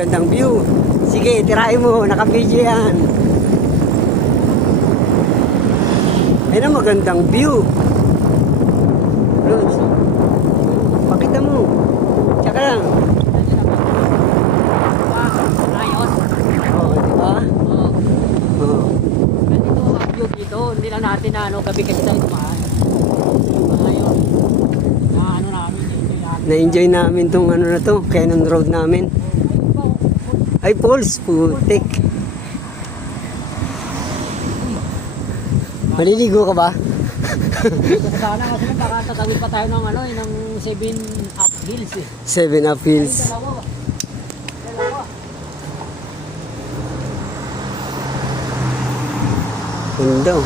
Gandang view. Sige, tirahin mo. Naka-video yan. Ayun ang magandang view. Lods. Pakita mo. Tsaka lang. Ayos. Oo, di ba? Oo. Oo. Ganito ang view dito. Hindi lang natin na gabi kasi tayo kumain. Ayos. Na ano namin. Na-enjoy namin tong ano na to. Cannon Road namin. Ay, Pauls. Putik. Maliligo ka ba? Sana kasi baka tatawid pa tayo ng ano, ng 7 up hills eh. 7 Up Hills. Dalawa. Ganda.